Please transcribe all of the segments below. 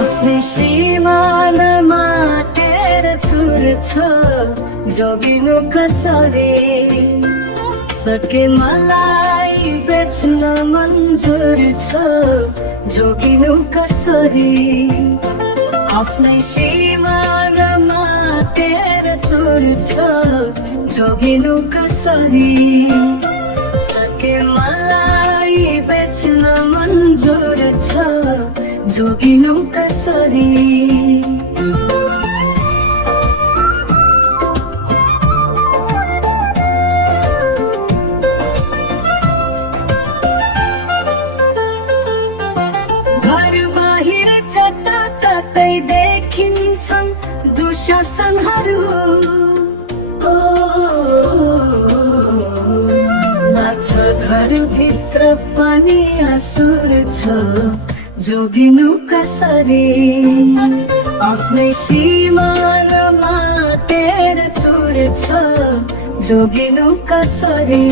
आफ्नै सिमानामा तेरो चुर छ, जोगिनु कसरी? सके मलाई बेच्न मन्जुर छ, जोगिनु कसरी? आफ्नै सिमानामा तेरो चुर छ, जोगिनु कसरी? सके मलाई बेच्न मन्जुर छ, जोगिनु कसरी? घर बाहिर जताततै देखिन्छन् दुशासनहरू, लाग्छ घरभित्र पनि असुर छ, जोगिनु कसरी? आफ्नै सिमानामा तेरो चुर छ, जोगिनु कसरी?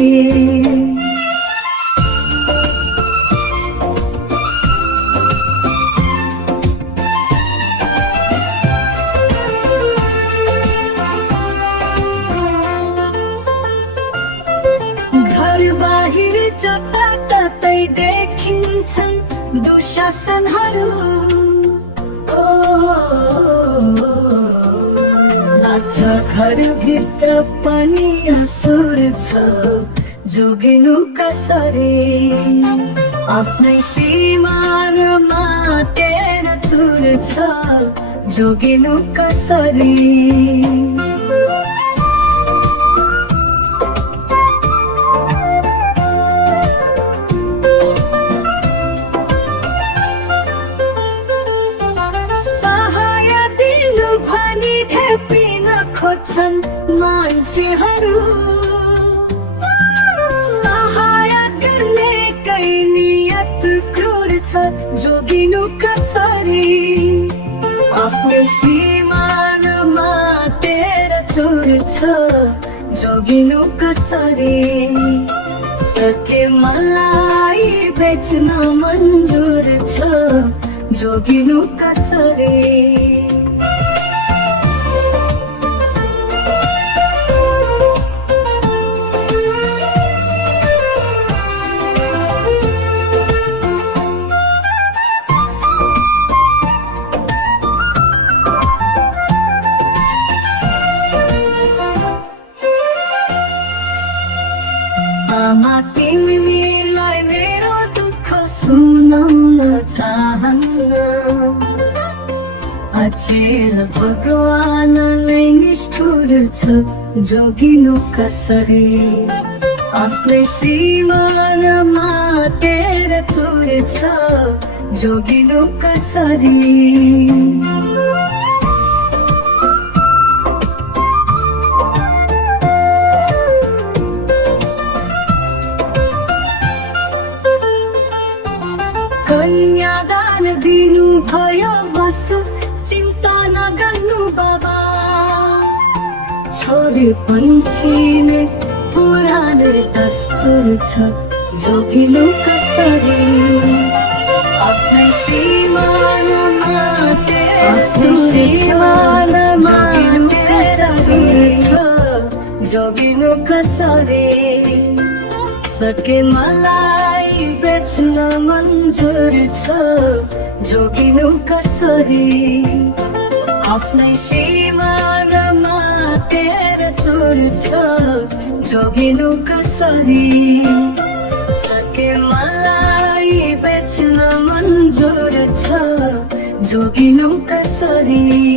घर बाहिर जताततै देखिन्छन् दुशासनहरू, लाग्छ घरभित्र पनि असुर छ, जोगिनु कसरी? आफ्नै सिमानामा तेरो चुर छ, जोगिनु कसरी? खोज्छन् मान्छेहरू, सहाय गर्ने कै नियत क्रूर छ, जोगिनु कसरी? आफ्नै सिमानामा तेरो चुर छ, जोगिनु कसरी? सके मलाई बेच्न मन्जुर छ, जोगिनु कसरी? आमा तिमीलाई मेरो दुःख सुनाउन चाहन्न, अचेल भगवानलाई निष्ठुर छ, जोगिनु कसरी? आफ्नै सिमानामा तेरो चुर छ, जोगिनु कसरी? कन्यादान दिनु भयो बस, चिन्ता नगर्नु बाबा, छोरी पन्छिने पुरानो दस्तुर छ, जोगिनु कसरी? आफ्नै सिमानामा तेरो छ, जोगिनु कसरी? सके मलाई बेच्न मन्जुर छ, जोगिनु कसरी? आफ्नै सिमानामा तेरो चुर छ, जोगिनु कसरी? सके मलाई बेच्न मन्जुर छ, जोगिनु कसरी?